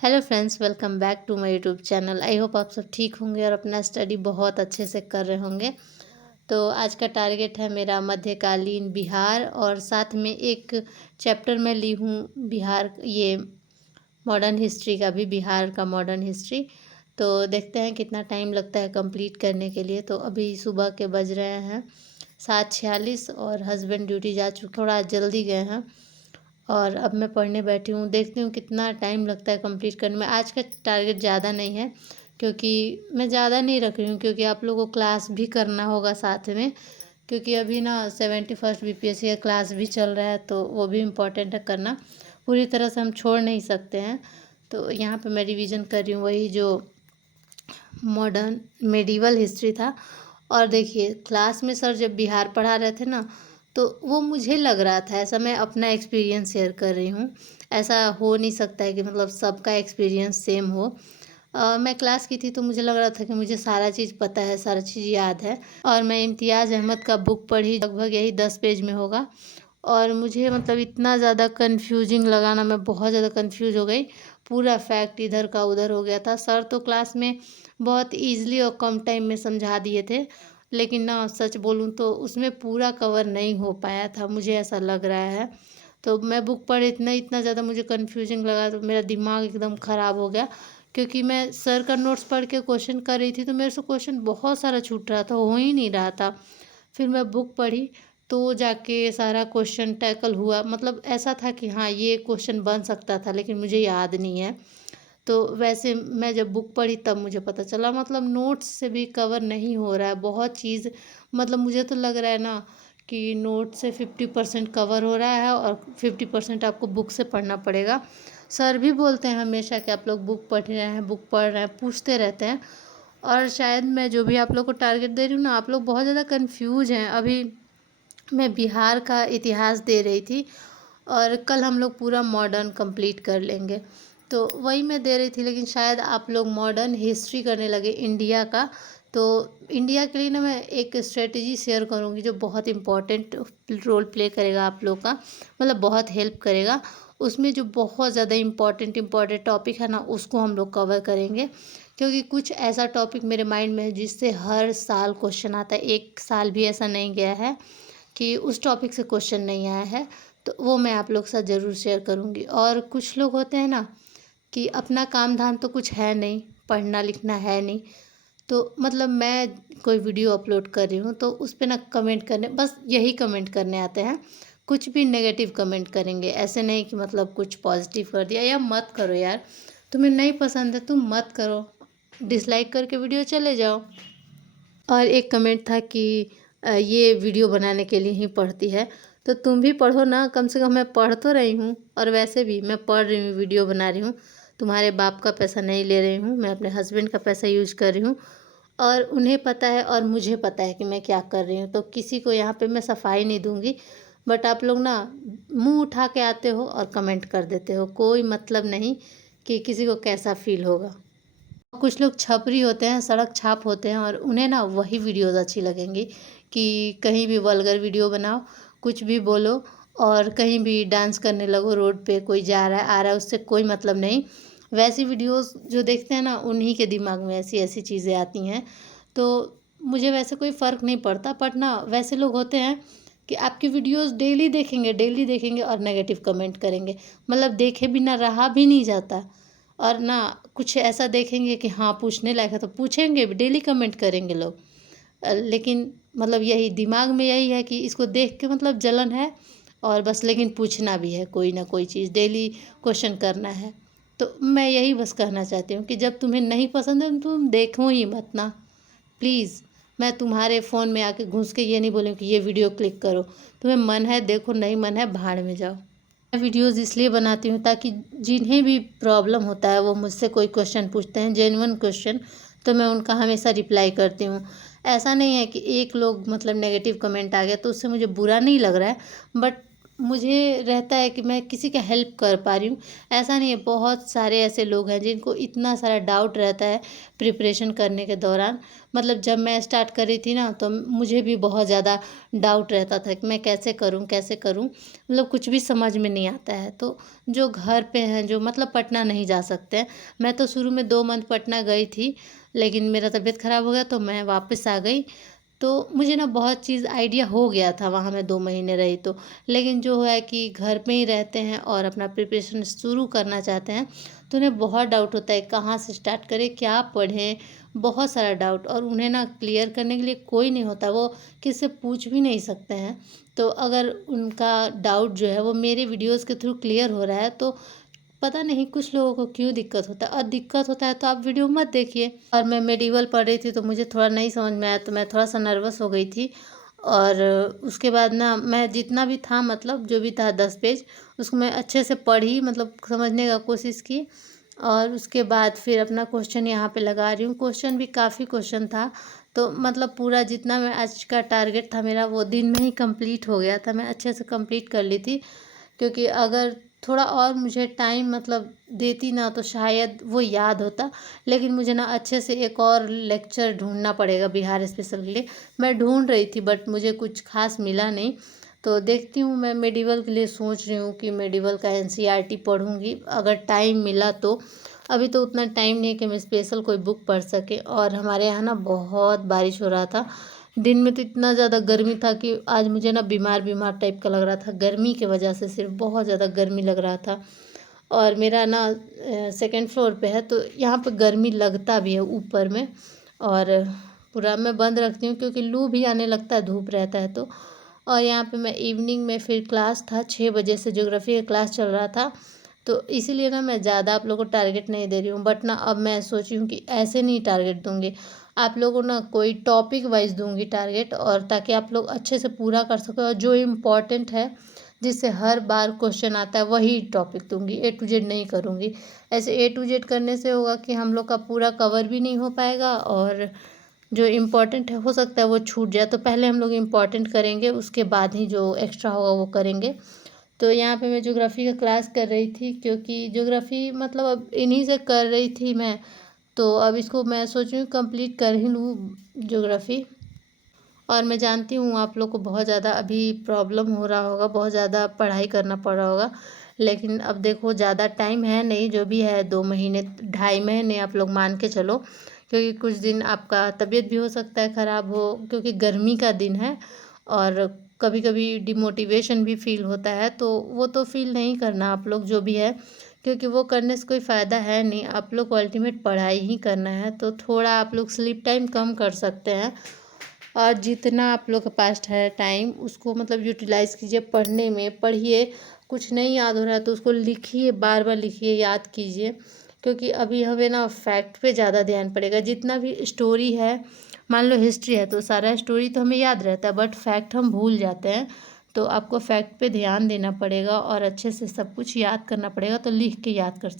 Hello friends, welcome back to my YouTube channel. I hope आप सब ठीक होंगे और अपना स्टडी बहुत अच्छे से कर रहे होंगे। तो आज का टारगेट है मेरा मध्यकालीन बिहार और साथ में एक चैप्टर मैं ली हूँ बिहार, ये मॉडर्न हिस्ट्री का भी, बिहार का मॉडर्न हिस्ट्री। तो देखते हैं कितना टाइम लगता है कंप्लीट करने के लिए। तो अभी सुबह के बज रहे हैं 7:46 और हस्बैंड ड्यूटी जा चुके, थोड़ा जल्दी गए हैं और अब मैं पढ़ने बैठी हूँ। देखती हूँ कितना टाइम लगता है कंप्लीट करने में। आज का टारगेट ज़्यादा नहीं है क्योंकि मैं ज़्यादा नहीं रख रही हूँ, क्योंकि आप लोगों को क्लास भी करना होगा साथ में, क्योंकि अभी ना 71st बीपीएससी का क्लास भी चल रहा है, तो वो भी इम्पोर्टेंट है करना। पूरी तरह से हम छोड़ नहीं सकते हैं। तो यहाँ पे मैं रिवीजन कर रही हूँ वही जो मॉडर्न मेडिवल हिस्ट्री था। और देखिए, क्लास में सर जब बिहार पढ़ा रहे थे ना, तो वो मुझे लग रहा था, ऐसा मैं अपना एक्सपीरियंस शेयर कर रही हूँ। ऐसा हो नहीं सकता है कि मतलब सबका एक्सपीरियंस सेम हो। मैं क्लास की थी तो मुझे लग रहा था कि मुझे सारा चीज़ पता है, सारा चीज़ याद है। और मैं इम्तियाज़ अहमद का बुक पढ़ी, लगभग यही 10 पेज में होगा। और मुझे मतलब इतना ज़्यादा कन्फ्यूजिंग लगा ना, मैं बहुत ज़्यादा कन्फ्यूज हो गई। पूरा फैक्ट इधर का उधर हो गया था। सर तो क्लास में बहुत ईज़िली और कम टाइम में समझा दिए थे, लेकिन ना सच बोलूँ तो उसमें पूरा कवर नहीं हो पाया था, मुझे ऐसा लग रहा है। तो मैं बुक पढ़े, इतना इतना ज़्यादा मुझे कन्फ्यूजिंग लगा, तो मेरा दिमाग एकदम ख़राब हो गया। क्योंकि मैं सर का नोट्स पढ़ के क्वेश्चन कर रही थी, तो मेरे से क्वेश्चन बहुत सारा छूट रहा था, हो ही नहीं रहा था। फिर मैं बुक पढ़ी तो जाके सारा क्वेश्चन टैकल हुआ। मतलब ऐसा था कि हाँ, ये क्वेश्चन बन सकता था, लेकिन मुझे याद नहीं है। तो वैसे मैं जब बुक पढ़ी तब मुझे पता चला, मतलब नोट्स से भी कवर नहीं हो रहा है बहुत चीज़। मतलब मुझे तो लग रहा है ना कि नोट से 50% कवर हो रहा है और 50% आपको बुक से पढ़ना पड़ेगा। सर भी बोलते हैं हमेशा कि आप लोग बुक पढ़ रहे हैं, बुक पढ़ रहे हैं, पूछते रहते हैं। और शायद मैं जो भी आप लोग को टारगेट दे रही हूँ ना, आप लोग बहुत ज़्यादा कन्फ्यूज हैं। अभी मैं बिहार का इतिहास दे रही थी और कल हम लोग पूरा मॉडर्न कंप्लीट कर लेंगे, तो वही मैं दे रही थी। लेकिन शायद आप लोग मॉडर्न हिस्ट्री करने लगे इंडिया का। तो इंडिया के लिए ना मैं एक स्ट्रेटजी शेयर करूंगी जो बहुत इम्पोर्टेंट रोल प्ले करेगा आप लोग का, मतलब बहुत हेल्प करेगा। उसमें जो बहुत ज़्यादा इम्पोर्टेंट टॉपिक है ना, उसको हम लोग कवर करेंगे। क्योंकि कुछ ऐसा टॉपिक मेरे माइंड में है जिससे हर साल क्वेश्चन आता है, एक साल भी ऐसा नहीं गया है कि उस टॉपिक से क्वेश्चन नहीं आया है। तो वो मैं आप लोग के साथ ज़रूर शेयर करूँगी। और कुछ लोग होते हैं ना कि अपना काम धाम तो कुछ है नहीं, पढ़ना लिखना है नहीं, तो मतलब मैं कोई वीडियो अपलोड कर रही हूँ तो उस पे ना कमेंट करने, बस यही कमेंट करने आते हैं। कुछ भी नेगेटिव कमेंट करेंगे, ऐसे नहीं कि मतलब कुछ पॉजिटिव कर दिया। या मत करो यार, तुम्हें नहीं पसंद है तुम मत करो, डिसलाइक करके वीडियो चले जाओ। और एक कमेंट था कि ये वीडियो बनाने के लिए ही पढ़ती है, तो तुम भी पढ़ो ना, कम से कम मैं पढ़ तो रही हूँ। और वैसे भी मैं पढ़ रही हूँ, वीडियो बना रही हूँ, तुम्हारे बाप का पैसा नहीं ले रही हूँ, मैं अपने हस्बैंड का पैसा यूज कर रही हूँ। और उन्हें पता है और मुझे पता है कि मैं क्या कर रही हूँ, तो किसी को यहाँ पे मैं सफाई नहीं दूंगी। बट आप लोग ना मुंह उठा के आते हो और कमेंट कर देते हो, कोई मतलब नहीं कि किसी को कैसा फील होगा। कुछ लोग छपरी होते हैं, सड़क छाप होते हैं, और उन्हें ना वही वीडियोज़ अच्छी लगेंगी कि कहीं भी वल्गर वीडियो बनाओ, कुछ भी बोलो, और कहीं भी डांस करने लगो, रोड पे कोई जा रहा है आ रहा है उससे कोई मतलब नहीं। वैसी वीडियोस जो देखते हैं ना, उन्हीं के दिमाग में ऐसी ऐसी चीज़ें आती हैं। तो मुझे वैसे कोई फ़र्क नहीं पड़ता, बट ना वैसे लोग होते हैं कि आपकी वीडियोस डेली देखेंगे और नेगेटिव कमेंट करेंगे, मतलब देखे बिना रहा भी नहीं जाता। और ना कुछ ऐसा देखेंगे कि हाँ पूछने लायक है तो पूछेंगे भी, डेली कमेंट करेंगे लोग। लेकिन मतलब यही दिमाग में यही है कि इसको देख के मतलब जलन है और बस, लेकिन पूछना भी है कोई ना कोई चीज़, डेली क्वेश्चन करना है। तो मैं यही बस कहना चाहती हूँ कि जब तुम्हें नहीं पसंद है तो तुम देखो ही मत ना, प्लीज़। मैं तुम्हारे फ़ोन में आके घुस के ये नहीं बोलूँ कि ये वीडियो क्लिक करो, तुम्हें मन है देखो, नहीं मन है भाड़ में जाओ। मैं वीडियोज़ इसलिए बनाती हूँ ताकि जिन्हें भी प्रॉब्लम होता है वो मुझसे कोई क्वेश्चन पूछते हैं, जेन्युइन क्वेश्चन, तो मैं उनका हमेशा रिप्लाई करती हूँ। ऐसा नहीं है कि एक लोग मतलब नेगेटिव कमेंट आ गया तो उससे मुझे बुरा नहीं लग रहा है, बट मुझे रहता है कि मैं किसी का हेल्प कर पा रही हूँ। ऐसा नहीं है, बहुत सारे ऐसे लोग हैं जिनको इतना सारा डाउट रहता है प्रिपरेशन करने के दौरान। मतलब जब मैं स्टार्ट कर रही थी ना, तो मुझे भी बहुत ज़्यादा डाउट रहता था कि मैं कैसे करूँ, कैसे करूँ? मतलब कुछ भी समझ में नहीं आता है। तो जो घर पे हैं, जो मतलब पटना नहीं जा सकते हैं, मैं तो शुरू में 2 मंथ पटना गई थी, लेकिन मेरा तबीयत ख़राब हो गया तो मैं वापस आ गई। तो मुझे ना बहुत चीज़ आइडिया हो गया था वहाँ मैं 2 महीने रही तो। लेकिन जो है कि घर पे ही रहते हैं और अपना प्रिपरेशन शुरू करना चाहते हैं, तो उन्हें बहुत डाउट होता है कहाँ से स्टार्ट करें, क्या पढ़ें? बहुत सारा डाउट, और उन्हें ना क्लियर करने के लिए कोई नहीं होता, वो किसी से पूछ भी नहीं सकते हैं। तो अगर उनका डाउट जो है वो मेरे वीडियोज़ के थ्रू क्लियर हो रहा है, तो पता नहीं कुछ लोगों को क्यों दिक्कत होता है, और दिक्कत होता है तो आप वीडियो मत देखिए। और मैं मेडिवल पढ़ रही थी तो मुझे थोड़ा नहीं समझ में आया, तो मैं थोड़ा सा नर्वस हो गई थी। और उसके बाद ना मैं जितना भी था, मतलब जो भी था 10 पेज, उसको मैं अच्छे से पढ़ी, मतलब समझने का कोशिश की। और उसके बाद फिर अपना क्वेश्चन यहाँ पे लगा रही हूँ। क्वेश्चन भी काफ़ी क्वेश्चन था, तो मतलब पूरा जितना मैं आज का टारगेट था मेरा वो दिन में ही कंप्लीट हो गया था। मैं अच्छे से कंप्लीट कर ली थी, क्योंकि अगर थोड़ा और मुझे टाइम मतलब देती ना तो शायद वो याद होता। लेकिन मुझे ना अच्छे से एक और लेक्चर ढूँढना पड़ेगा बिहार स्पेशल के लिए। मैं ढूँढ रही थी बट मुझे कुछ ख़ास मिला नहीं। तो देखती हूँ, मैं मेडिवल के लिए सोच रही हूँ कि मेडिवल का एनसीईआरटी पढ़ूँगी अगर टाइम मिला तो। अभी तो उतना टाइम नहीं है कि मैं स्पेशल कोई बुक पढ़ सके, और हमारे यहाँ ना बहुत बारिश हो रहा था। दिन में तो इतना ज़्यादा गर्मी था कि आज मुझे ना बीमार बीमार टाइप का लग रहा था, गर्मी की वजह से, सिर्फ बहुत ज़्यादा गर्मी लग रहा था। और मेरा ना सेकंड फ्लोर पे है, तो यहाँ पे गर्मी लगता भी है ऊपर में। और पूरा मैं बंद रखती हूँ क्योंकि लू भी आने लगता है, धूप रहता है तो। और यहाँ पे मैं इवनिंग में फिर क्लास था, 6 बजे से ज्योग्राफी का क्लास चल रहा था। तो इसीलिए ना मैं ज़्यादा आप लोगों को टारगेट नहीं दे रही हूँ, बट ना अब मैं सोची हूँ कि ऐसे नहीं टारगेट दूँगी। आप लोगों को ना कोई टॉपिक वाइज दूँगी टारगेट, और ताकि आप लोग अच्छे से पूरा कर सको, और जो इम्पोर्टेंट है जिससे हर बार क्वेश्चन आता है वही टॉपिक दूँगी, ए टू जेड नहीं करूँगी। ऐसे ए टू जेड करने से होगा कि हम लोग का पूरा कवर भी नहीं हो पाएगा, और जो इम्पोर्टेंट है हो सकता है वो छूट जाए। तो पहले हम लोग इम्पोर्टेंट करेंगे, उसके बाद ही जो एक्स्ट्रा होगा वो करेंगे। तो यहाँ पे मैं ज्योग्राफी का क्लास कर रही थी, क्योंकि ज्योग्राफी मतलब अब इन्हीं से कर रही थी मैं। तो अब इसको मैं सोच रही हूँ कंप्लीट कर ही लूँ ज्योग्राफी। और मैं जानती हूँ आप लोग को बहुत ज़्यादा अभी प्रॉब्लम हो रहा होगा, बहुत ज़्यादा पढ़ाई करना पड़ रहा होगा। लेकिन अब देखो, ज़्यादा टाइम है नहीं, जो भी है 2 महीने, 2.5 महीने आप लोग मान के चलो। क्योंकि कुछ दिन आपका तबीयत भी हो सकता है ख़राब हो, क्योंकि गर्मी का दिन है। और कभी कभी डिमोटिवेशन भी फील होता है, तो वो तो फील नहीं करना आप लोग, जो भी है। क्योंकि वो करने से कोई फ़ायदा है नहीं, आप लोग को अल्टीमेट पढ़ाई ही करना है। तो थोड़ा आप लोग स्लीप टाइम कम कर सकते हैं, और जितना आप लोग के पास है टाइम उसको मतलब यूटिलाइज़ कीजिए, पढ़ने में पढ़िए। कुछ नहीं याद हो रहा है तो उसको लिखिए, बार बार लिखिए, याद कीजिए। क्योंकि अभी हमें ना फैक्ट पे ज़्यादा ध्यान पड़ेगा। जितना भी स्टोरी है, मान लो हिस्ट्री है तो सारा स्टोरी तो हमें याद रहता है, बट फैक्ट हम भूल जाते हैं। तो आपको फैक्ट पे ध्यान देना पड़ेगा और अच्छे से सब कुछ याद करना पड़ेगा, तो लिख के याद कर सकते